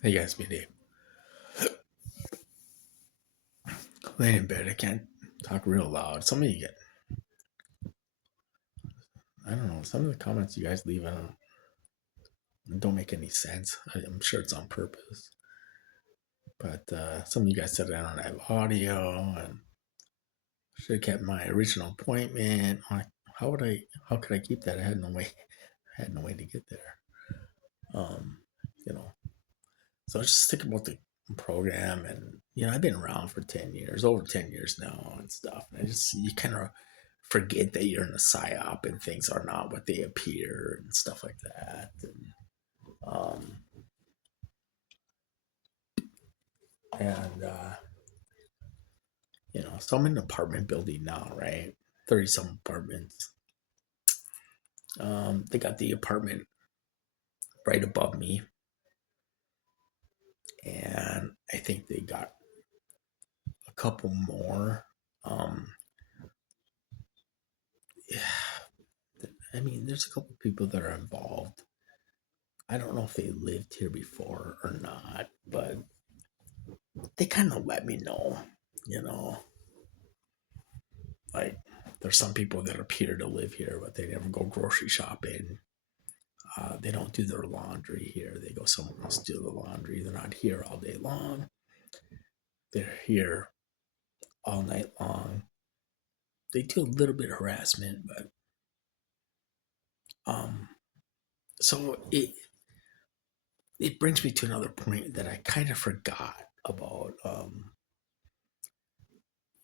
Hey guys, me Dave. Laying in bed, I can't talk real loud. Some of you get, I don't know, some of the comments you guys leave, I don't make any sense. I'm sure it's on purpose, but some of you guys said I don't have audio and should have kept my original appointment. How would I? How could I keep that? I had no way. I had no way to get there. Um, you know. So I was just thinking about the program, and I've been around for 10 years, over 10 years now, and stuff. And I just you kind of forget that you're in a psyop and things are not what they appear and stuff like that. Um, and so I'm in an apartment building now, right? 30 some apartments. They got the apartment right above me, and I think they got a couple more. Yeah, I mean, there's a couple people that are involved. I don't know if they lived here before or not, but they kind of let me know, you know, like there's some people that appear to live here, but they never go grocery shopping. They don't do their laundry here. They go somewhere else to do the laundry. They're not here all day long. They're here all night long. They do a little bit of harassment, but um, so it brings me to another point that I kind of forgot about.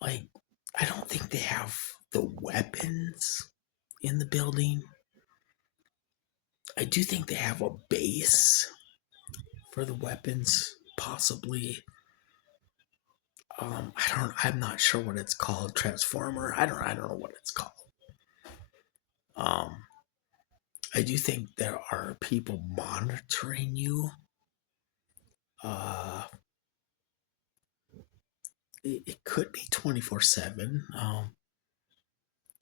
Like, I don't think they have the weapons in the building. I do think they have a base for the weapons, possibly. I'm not sure what it's called. Transformer. I don't know what it's called. Um, I do think there are people monitoring you. Uh, it could be 24/7.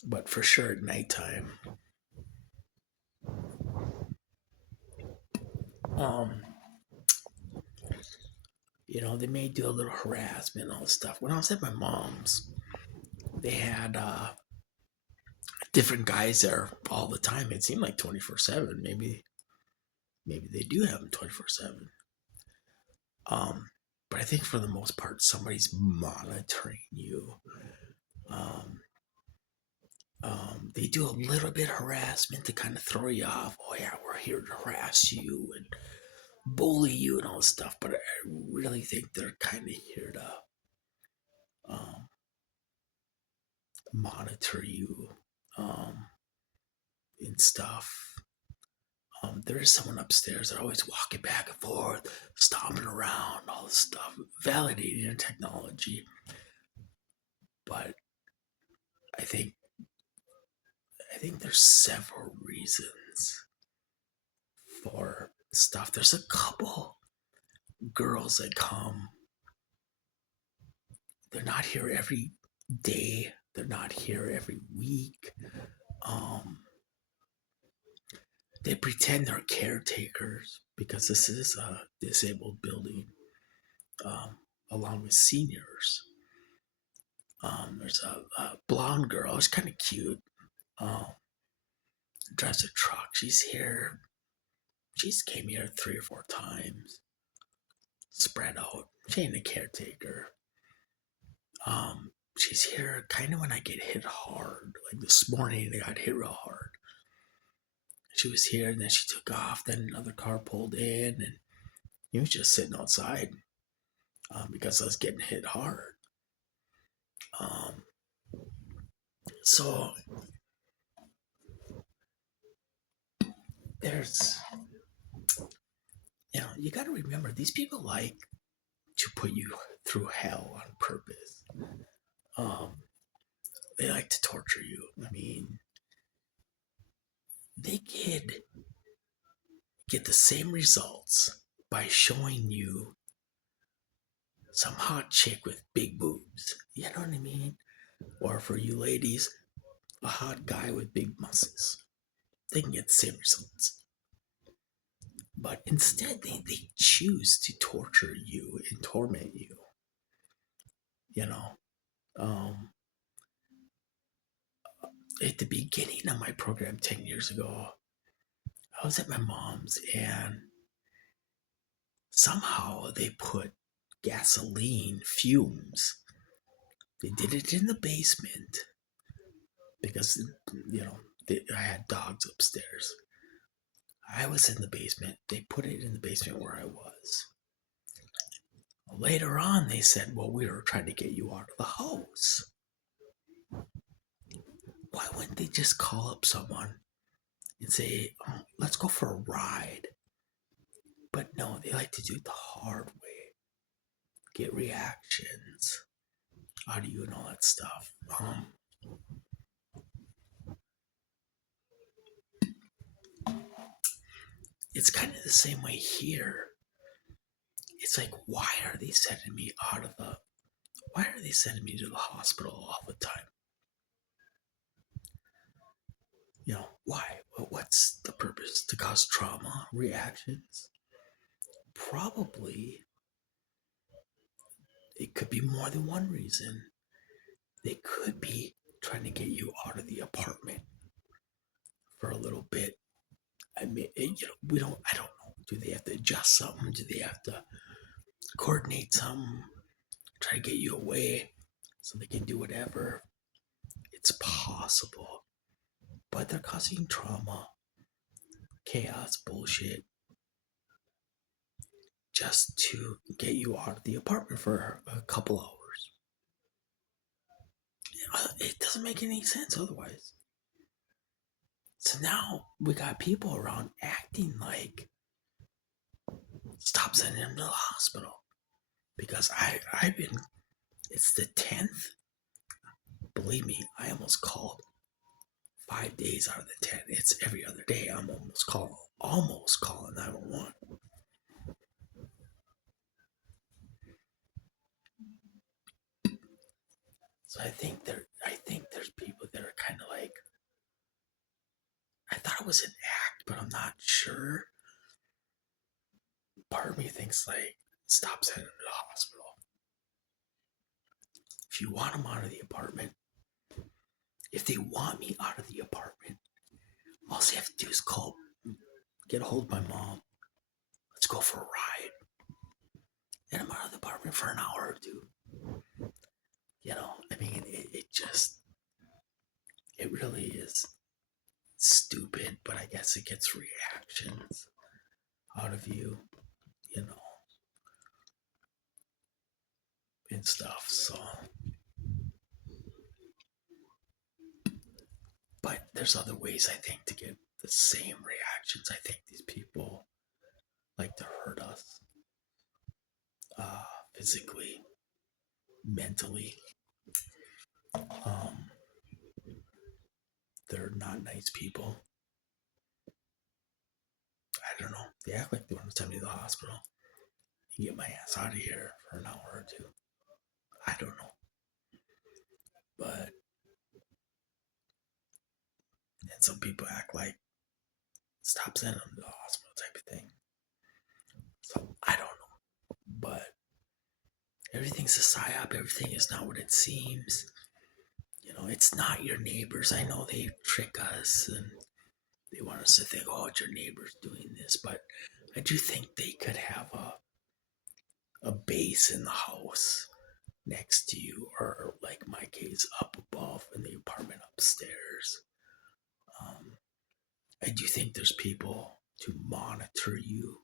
But for sure at nighttime. Um, they may do a little harassment and all this stuff. When I was at my mom's, they had different guys there all the time. It seemed like 24/7. Maybe they do have them 24/7. Um, but I think for the most part, somebody's monitoring you. Um, they do a little bit of harassment to kind of throw you off. Oh yeah, we're here to harass you and bully you and all this stuff. But I really think they're kind of here to um, monitor you um, and stuff. There is someone upstairs that always walking back and forth, stomping around, all this stuff, validating the technology. But I think there's several reasons for stuff. There's a couple girls that come. They're not here every day. They're not here every week. Um, they pretend they're caretakers because this is a disabled building, um, along with seniors. There's a blonde girl. She's kind of cute. Um, drives a truck. She's here. She's came here 3 or 4 times. Spread out. She ain't a caretaker. She's here kind of when I get hit hard. Like this morning, I got hit real hard. She was here, and then she took off. Then another car pulled in, and he was just sitting outside because I was getting hit hard. Um, so there's, you got to remember these people like to put you through hell on purpose. Um, they like to torture you. I mean, they could get the same results by showing you some hot chick with big boobs. You know what I mean? Or for you ladies, a hot guy with big muscles. They can get the same results. But instead, they choose to torture you and torment you. You know, um, at the beginning of my program 10 years ago, I was at my mom's and somehow they put gasoline fumes. They did it in the basement because, I had dogs upstairs. I was in the basement. They put it in the basement where I was. Later on, they said, well, we were trying to get you out of the house. Why wouldn't they just call up someone and say, let's go for a ride? But no, they like to do it the hard way. Get reactions out of you and all that stuff. It's kind of the same way here. It's like, why are they sending me to the hospital all the time? Why? What's the purpose? To cause trauma, reactions? Probably it could be more than one reason. They could be trying to get you out of the apartment for a little bit. I mean, I don't know. Do they have to adjust something? Do they have to coordinate something? Try to get you away so they can do whatever? It's possible. But they're causing trauma, chaos, bullshit, just to get you out of the apartment for a couple hours. It doesn't make any sense otherwise. So now we got people around acting like, stop sending him to the hospital. Because it's the 10th. Believe me, I almost called 5 days out of the 10. It's every other day. I'm almost calling 911. So I think there's people that are kind of like, I thought it was an act, but I'm not sure. Part of me thinks like, stop sending him to the hospital. If you want him out of the apartment, if they want me out of the apartment, all they have to do is get a hold of my mom. Let's go for a ride. And I'm out of the apartment for an hour or two. I mean, it really is stupid, but I guess it gets reactions out of you, and stuff. So, but there's other ways, I think, to get the same reactions. I think these people like to hurt us, physically, mentally. They're not nice people. I don't know. They act like they want to send me to the hospital and get my ass out of here for an hour or two. I don't know. But, and some people act like, stop sending them to the hospital type of thing. So, I don't know. But everything's a psyop. Everything is not what it seems. It's not your neighbors. I know they trick us and they want us to think, oh, it's your neighbors doing this. But I do think they could have a base in the house next to you, or like my case, up above in the apartment upstairs. I do think there's people to monitor you.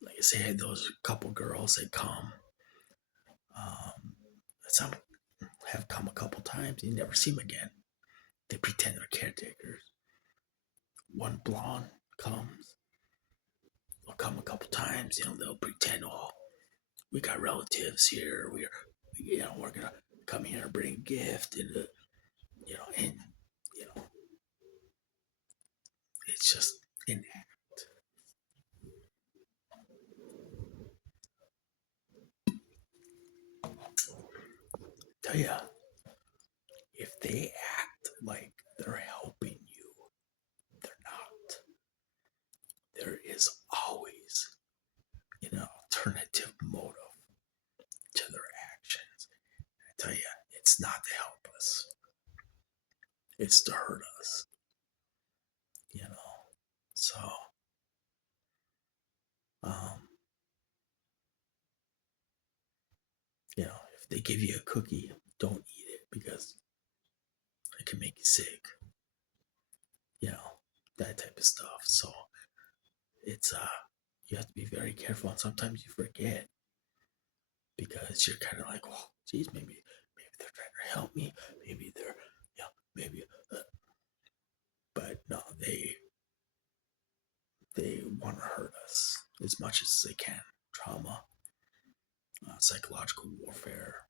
Like I say, I had those couple girls that come. Some have come a couple times. You never see them again. They pretend they're caretakers. One blonde comes. They'll come a couple times. They'll pretend, oh, we got relatives here. We're gonna come here and bring a gift, and it's just an act. Tell ya, if they act like they're helping you, they're not. it's to hurt us, you know. So, um, you know, if they give you a cookie, don't eat it because it can make you sick, you know, that type of stuff. So it's you have to be very careful, and sometimes you forget because you're kind of like, well, geez, maybe they're trying to help me, maybe they're, yeah, maybe, but no, they want to hurt us as much as they can. Trauma, psychological warfare,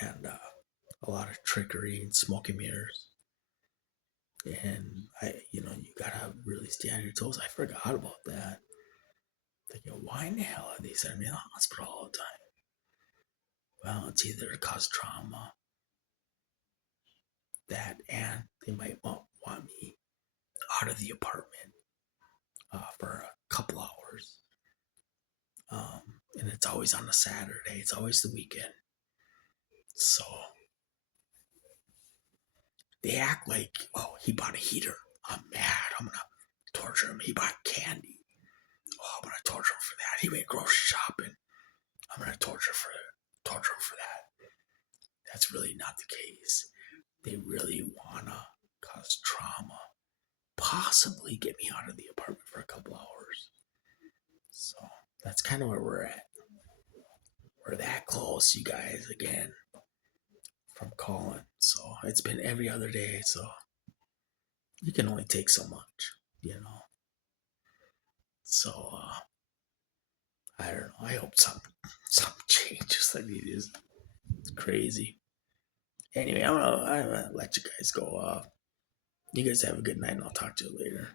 and a lot of trickery and smoke and mirrors. And you gotta really stay on your toes. I forgot about that. Thinking, why in the hell are they sending me to the hospital all the time? Well, it's either to cause trauma, that, and they might want me out of the apartment for a couple hours. And it's always on a Saturday. It's always the weekend. So they act like, oh, he bought a heater. I'm mad. I'm gonna torture him. He bought candy. Oh, I'm gonna torture him for that. He went grocery shopping. I'm gonna torture him for that. That's really not the case. They really wanna cause trauma, possibly get me out of the apartment for a couple hours. So that's kind of where we're at. We're that close, you guys, again, from calling. So it's been every other day. So you can only take so much, you know. So I don't know. I hope some changes. I mean, it's crazy. Anyway, I'm gonna let you guys go. You guys have a good night, and I'll talk to you later.